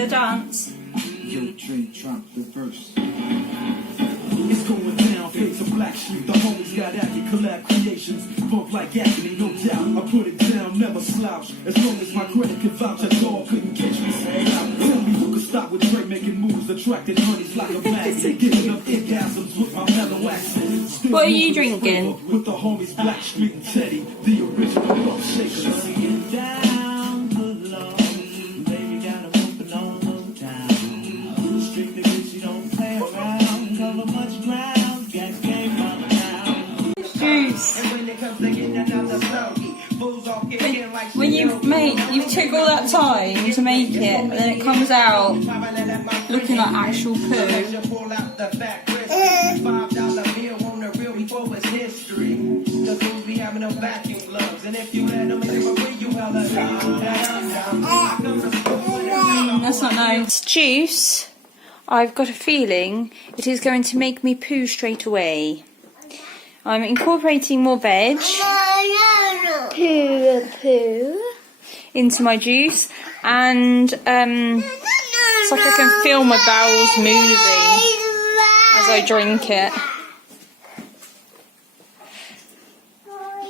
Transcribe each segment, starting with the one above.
go dance. Yo, Dre, drop the verse. It's going down, face of Black Street. The homies got acting, collab creations. Bump like agony, no doubt. I put it down, never slouch. As long as my credit can vouch, a dog couldn't catch me. Tell me who could stop with Dre making moves, attracted honeys like a magnet. Giving up orgasms with my mellow accent. Still What are you drinking? With the homies Black Street and Teddy, the original rough shakers. Down below, baby, gotta move it on low down. Strictly bitch, you don't play around. Cover much ground, got game on now. Juice. And when it comes to getting another stogie, fools all get in like When you've took all that time to make it, and then it comes out looking like actual poo. pull out the fat crispy. $5 bill on the real before it's history. The fools be having them vacuum gloves, and if you let them in for free, you hella That's not nice. Juice. I've got a feeling it is going to make me poo straight away. I'm incorporating more veg into my juice, and it's like I can feel my bowels moving as I drink it.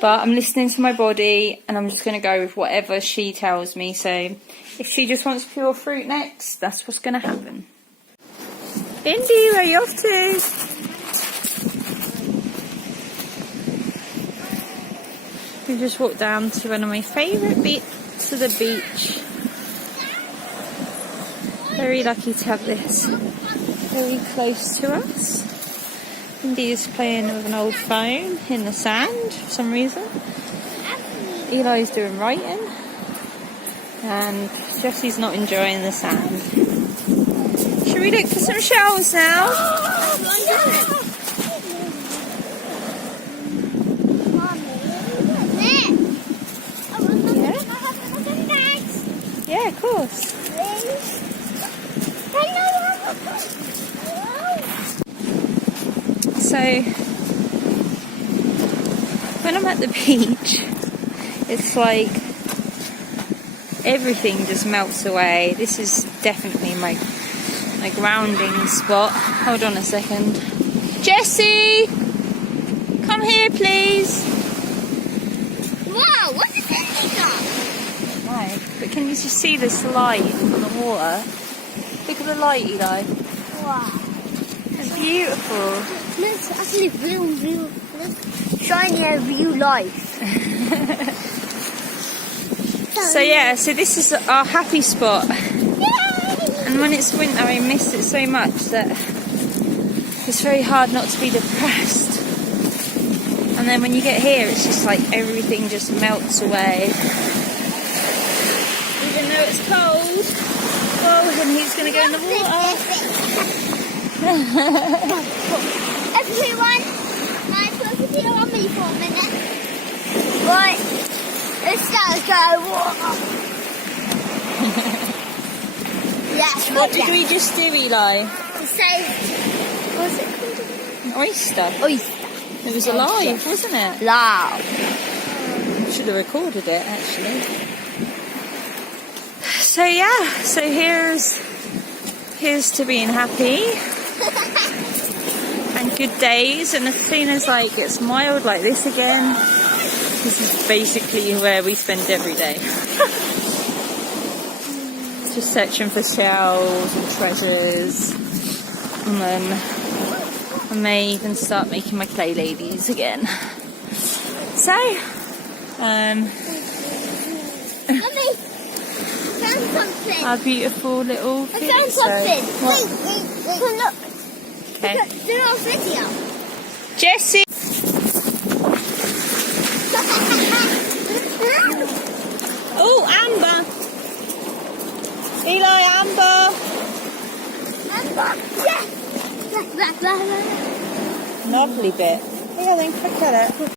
But I'm listening to my body, and I'm just going to go with whatever she tells me. So if she just wants pure fruit next, that's what's going to happen. Indy, where are you off to? We just walked down to one of my favourite bits of the beach. Very lucky to have this very close to us. Indy is playing with an old phone in the sand for some reason. Eli's doing writing. And Jessie's not enjoying the sand. Should we look for some shells now? Yeah, of course. So, when I'm at the beach, it's like everything just melts away. This is definitely my grounding spot. Hold on a second. Jessie! Come here, please. Wow, what is this? No, but can you just see this light on the water? Look at the light, Eli. Wow. It's beautiful. It's actually real, shiny in real life. So yeah, so this is our happy spot. Yay! And when it's winter, I miss it so much that it's very hard not to be depressed. And then when you get here, it's just like everything just melts away. Even though it's cold. Oh, and he's going to go in the water. Everyone, my focus here on me for a minute. Right, it's gonna go water. Yes, What did we just do, Eli? What's it called? An oyster. Oyster. It was alive, wasn't it? Loud. Should have recorded it, actually. So yeah, so here's to being happy and good days, and as soon as like it's mild like this again, this is basically where we spend every day. Just searching for shells and treasures, and then I may even start making my clay ladies again. So, Mummy, I found something. our beautiful little I found video. something. What? Wait. Look. Okay. Do our video. Jessie! Oh, Amber! Eli, Amber! Yes. Lovely bit. Yeah, then click at it.